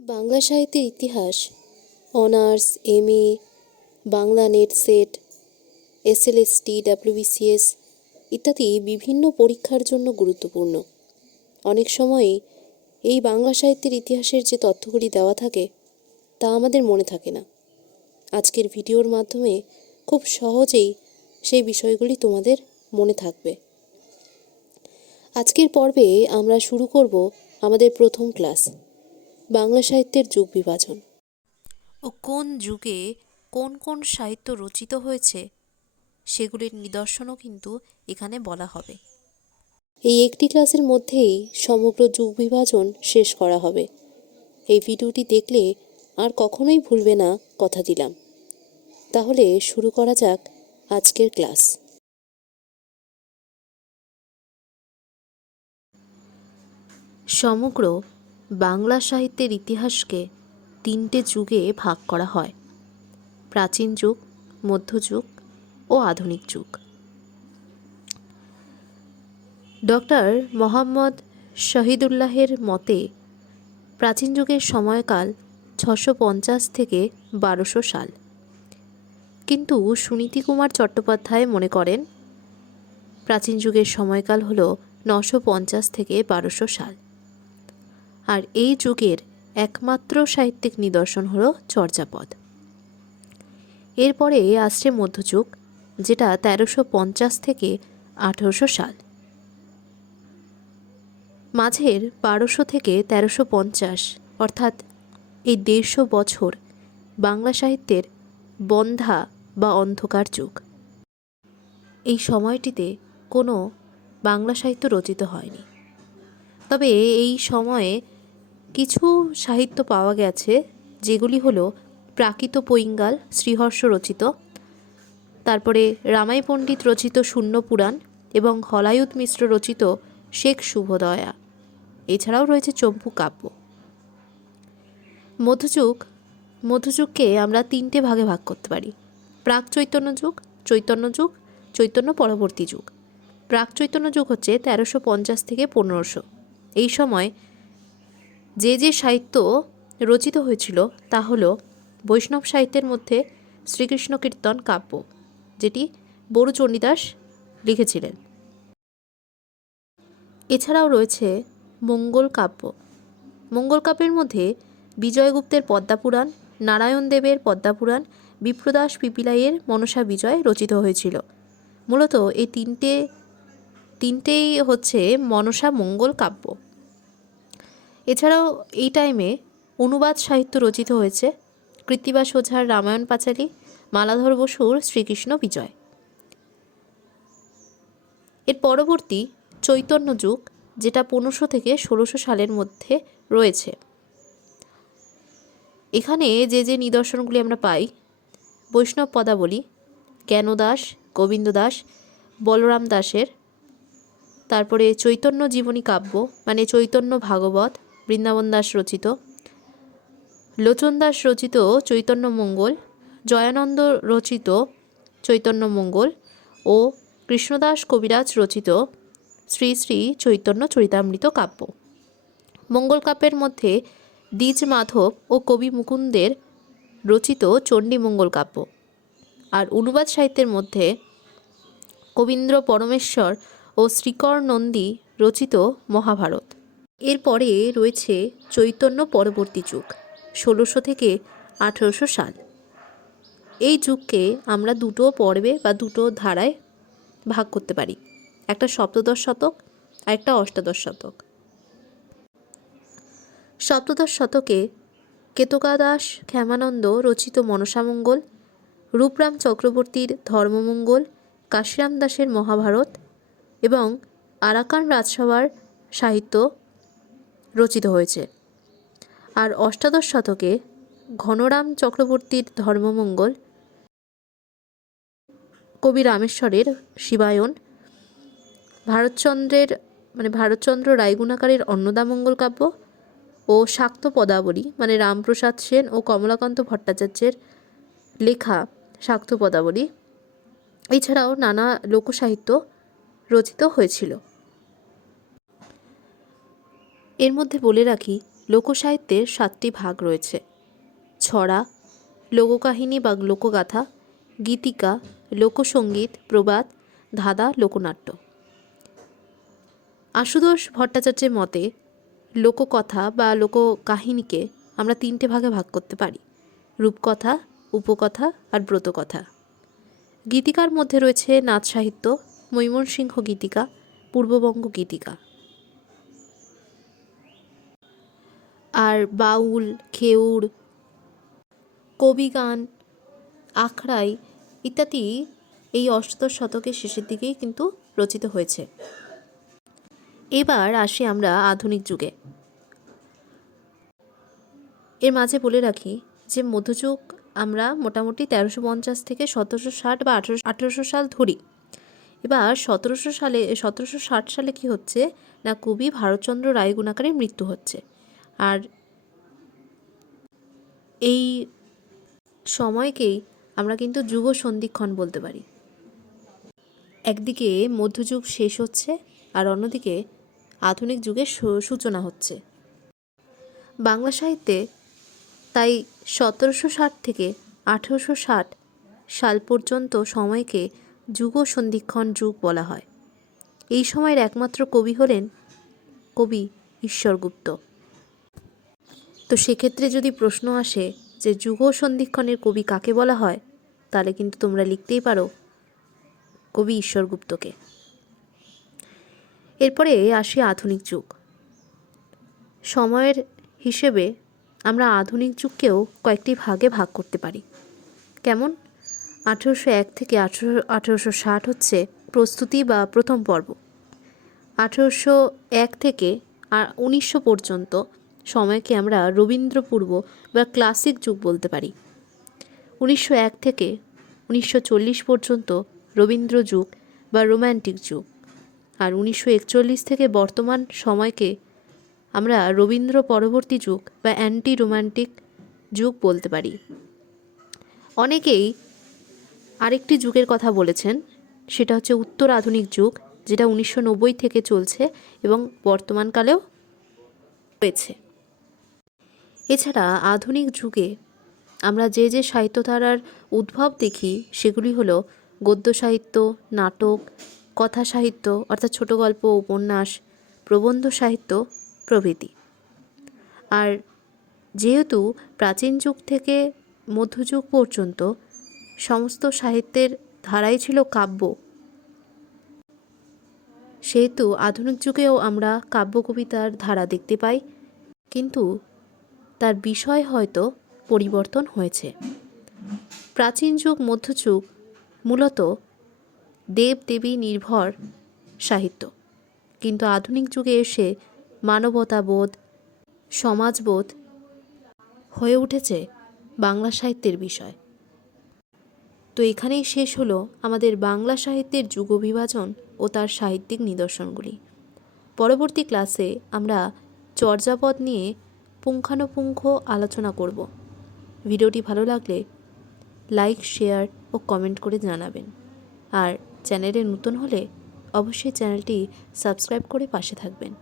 বাংলা সাহিত্যের ইতিহাস, honours, M A, Bangla NET SET, S L S SLST WBCS ইত্যাদি বিভিন্ন পরীক্ষার জন্য গুরুত্বপূর্ণ। অনেক সময়ই এই বাংলা সাহিত্যের ইতিহাসের যে তথ্যগুলি দেওয়া থাকে, তা আমাদের মনে থাকে না। আজকের ভিডিওর মাধ্যমে খুব সহজেই সেই বিষয়গুলি তোমাদের মনে থাকবে। আজকের পর্বে আমরা শুরু করব আমাদের প্রথম ক্লাস। বাংলা সাহিত্যের যুগ বিভাজন। ও কোন যুগে কোন কোন সাহিত্য রচিত হয়েছে সেগুলির নিদর্শনও কিন্তু এখানে বলা হবে। এই একটি ক্লাসের মধ্যেই সমগ্র যুগ বিভাজন শেষ করা হবে। এই ভিডিওটি দেখলে আর কখনোই ভুলবে না কথা দিলাম। তাহলে শুরু করা যাক আজকের ক্লাস। সমগ্র বাংলা সাহিত্যের ইতিহাসকে তিনটে যুগে ভাগ করা হয়। প্রাচীন যুগ মধ্যযুগ ও আধুনিক যুগ। ডক্টর মোহাম্মদ শহীদুল্লাহের মতে, প্রাচীন যুগের সময়কাল ছশো পঞ্চাশ থেকে বারোশো সাল। কিন্তু সুনীতি কুমার চট্টোপাধ্যায় মনে করেন, প্রাচীন যুগের সময়কাল হল নশো পঞ্চাশ থেকে বারোশো সাল। আর এই যুগের একমাত্র সাহিত্যিক নিদর্শন হল চর্যাপদ। এরপরে আসছে মধ্যযুগ, যেটা তেরোশো পঞ্চাশ থেকে আঠেরোশো সাল। মাঝের বারোশো থেকে তেরোশো পঞ্চাশ, অর্থাৎ এই দেড়শো বছর বাংলা সাহিত্যের বন্ধা বা অন্ধকার যুগ। এই সময়টিতে কোনো বাংলা সাহিত্য রচিত হয়নি। তবে এই সময়ে কিছু সাহিত্য পাওয়া গেছে, যেগুলি হলো প্রাকৃত পৈঙ্গাল, শ্রীহর্ষ রচিত, তারপরে রামাই পণ্ডিত রচিত শূন্য পুরাণ এবং হলায়ুত মিশ্র রচিত শেখ শুভদয়া। এছাড়াও রয়েছে চম্পু কাব্য। মধ্যযুগ মধ্যযুগকে আমরা তিনটে ভাগে ভাগ করতে পারি। প্রাক চৈতন্য যুগ চৈতন্য যুগ, চৈতন্য পরবর্তী যুগ। প্রাক চৈতন্য যুগ হচ্ছে তেরোশো পঞ্চাশ থেকে পনেরোশো। এই সময় যে যে সাহিত্য রচিত হয়েছিল তা হল বৈষ্ণব সাহিত্যের মধ্যে শ্রীকৃষ্ণ কীর্তন কাব্য, যেটি বড়ু চণ্ডীদাস লিখেছিলেন। এছাড়াও রয়েছে মঙ্গল কাব্য। মঙ্গল কাব্যের মধ্যে বিজয়গুপ্তের পদ্মাপুরাণ, নারায়ণ দেবের পদ্মাপুরাণ, বিপ্রদাস পিপিলাইয়ের মনসা বিজয় রচিত হয়েছিল। মূলত এই তিনটে, তিনটেই হচ্ছে মনসা মঙ্গল কাব্য। এছাড়াও এই টাইমে অনুবাদ সাহিত্য রচিত হয়েছে কৃত্তিবাস ওঝার রামায়ণ পাঁচালী, মালাধর বসুর শ্রীকৃষ্ণ বিজয়। এর পরবর্তী চৈতন্য যুগ, যেটা পনেরোশো থেকে ষোলোশো সালের মধ্যে রয়েছে। এখানে যে যে নিদর্শনগুলি আমরা পাই, বৈষ্ণব পদাবলী, জ্ঞানদাস গোবিন্দ দাস বলরাম দাসের, তারপরে চৈতন্য জীবনী কাব্য মানে চৈতন্য ভাগবত বৃন্দাবন দাস রচিত। লোচন দাস রচিত চৈতন্য মঙ্গল, জয়ানন্দ রচিত চৈতন্য মঙ্গল ও কৃষ্ণদাস কবিরাজ রচিত শ্রী শ্রী চৈতন্য চরিতামৃত কাব্য। মঙ্গল কাব্যের মধ্যে দ্বিজ মাধব ও কবি মুকুন্দের রচিত চণ্ডী মঙ্গল কাব্য। আর অনুবাদ সাহিত্যের মধ্যে কবীন্দ্র পরমেশ্বর ও শ্রীকর নন্দী রচিত মহাভারত। এরপরে রয়েছে চৈতন্য পরবর্তী যুগ, ষোলোশো থেকে আঠেরোশো সাল। এই যুগকে আমরা দুটো পর্বে বা দুটো ধারায় ভাগ করতে পারি, একটা সপ্তদশ শতক আর একটা অষ্টাদশ শতক। সপ্তদশ শতকে কেতকা দাস ক্ষেমানন্দ রচিত মনসামঙ্গল রূপরাম চক্রবর্তীর ধর্মমঙ্গল, কাশিরাম দাসের মহাভারত এবং আরাকান রাজসভার সাহিত্য রচিত হয়েছে। আর অষ্টাদশ শতকে ঘনরাম চক্রবর্তীর ধর্মমঙ্গল কবি রামেশ্বরের শিবায়ন, ভারতচন্দ্রের মানে ভারতচন্দ্র রায়গুণাকারের অন্নদামঙ্গল কাব্য ও শাক্ত পদাবলী মানে রামপ্রসাদ সেন ও কমলাকান্ত ভট্টাচার্যের লেখা শাক্ত পদাবলী, এছাড়াও নানা লোকসাহিত্য রচিত হয়েছিল। এর মধ্যে বলে রাখি, লোকসাহিত্যের সাতটি ভাগ রয়েছে। ছড়া, লোককাহিনী বা লোকগাথা, গীতিকা, লোকসঙ্গীত, প্রবাদ, ধাঁধা, লোকনাট্য। আশুতোষ ভট্টাচার্যের মতে, লোককথা বা লোককাহিনীকে আমরা তিনটে ভাগে ভাগ করতে পারি, রূপকথা, উপকথা আর ব্রতকথা। গীতিকার মধ্যে রয়েছে নাচ সাহিত্য, ময়মনসিংহ গীতিকা, পূর্ববঙ্গ গীতিকা। আর বাউল খেউর কবিগান, আখড়াই ইত্যাদি এই অষ্টাদশ শতকের শেষের দিকেই কিন্তু রচিত হয়েছে। এবার আসি আমরা আধুনিক যুগে। এর মাঝে বলে রাখি যে মধ্যযুগ আমরা মোটামুটি তেরোশো পঞ্চাশ থেকে সতেরোশো ষাট বা আঠেরোশো আঠেরোশো সাল ধরি। এবার সতেরোশো সালে, সতেরোশো ষাট সালে কি হচ্ছে? না কবি ভারতচন্দ্র রায়গুণাকারের মৃত্যু হচ্ছে। আর এই সময়কেই আমরা কিন্তু যুগ সন্ধিক্ষণ বলতে পারি। একদিকে মধ্যযুগ শেষ হচ্ছে আর অন্যদিকে আধুনিক যুগের সূচনা হচ্ছে। বাংলা সাহিত্যে তাই সতেরোশো ষাট থেকে আঠেরোশো ষাট সাল পর্যন্ত সময়কে যুগ সন্ধিক্ষণ যুগ বলা হয়। এই সময়ের একমাত্র কবি হলেন কবি ঈশ্বরগুপ্ত। তো সেক্ষেত্রে যদি প্রশ্ন আসে যে যুগ সন্ধিক্ষণের কবি কাকে বলা হয়, তাহলে কিন্তু তোমরা লিখতেই পারো কবি ঈশ্বরগুপ্তকে। এরপরে আসি আধুনিক যুগ। সময়ের হিসেবে আমরা আধুনিক যুগকেও কয়েকটি ভাগে ভাগ করতে পারি। কেমন? আঠেরোশো এক থেকে আঠেরো, আঠেরোশো ষাট হচ্ছে প্রস্তুতি বা প্রথম পর্ব। আঠেরোশো এক থেকে উনিশশো পর্যন্ত সময়কে আমরা রবীন্দ্রপূর্ব বা ক্লাসিক যুগ বলতে পারি। উনিশশো এক থেকে উনিশশো চল্লিশ পর্যন্ত রবীন্দ্র যুগ বা রোম্যান্টিক যুগ। আর উনিশশো একচল্লিশ থেকে বর্তমান সময়কে আমরা রবীন্দ্র পরবর্তী যুগ বা অ্যান্টি রোম্যান্টিক যুগ বলতে পারি। অনেকেই আরেকটি যুগের কথা বলেছেন, সেটা হচ্ছে উত্তর আধুনিক যুগ, যেটা উনিশশো নব্বই থেকে চলছে এবং বর্তমানকালেও রয়েছে। এছাড়া আধুনিক যুগে আমরা যে যে সাহিত্যধারার উদ্ভব দেখি, সেগুলি হলো গদ্য সাহিত্য, নাটক, কথা সাহিত্য, অর্থাৎ ছোট গল্প, উপন্যাস, প্রবন্ধ সাহিত্য, প্রভৃতি। আর যেহেতু প্রাচীন যুগ থেকে মধ্যযুগ পর্যন্ত সমস্ত সাহিত্যের ধারাই ছিল কাব্য, সেহেতু আধুনিক যুগেও আমরা কাব্য কবিতার ধারা দেখতে পাই। কিন্তু তার বিষয় হয়তো পরিবর্তন হয়েছে। প্রাচীন যুগ, মধ্যযুগ মূলত দেব দেবী নির্ভর সাহিত্য। কিন্তু আধুনিক যুগে এসে মানবতাবোধ, সমাজবোধ হয়ে উঠেছে বাংলা সাহিত্যের বিষয়। তো এখানেই শেষ হলো আমাদের বাংলা সাহিত্যের যুগ বিভাজন ও তার সাহিত্যিক নিদর্শনগুলি। পরবর্তী ক্লাসে আমরা চর্যাপদ নিয়ে পুঙ্খানুপুঙ্খ আলোচনা করব। ভিডিওটি ভালো লাগলে লাইক, শেয়ার ও কমেন্ট করে জানাবেন। আর চ্যানেলে নতুন হলে অবশ্যই চ্যানেলটি সাবস্ক্রাইব করে পাশে থাকবেন।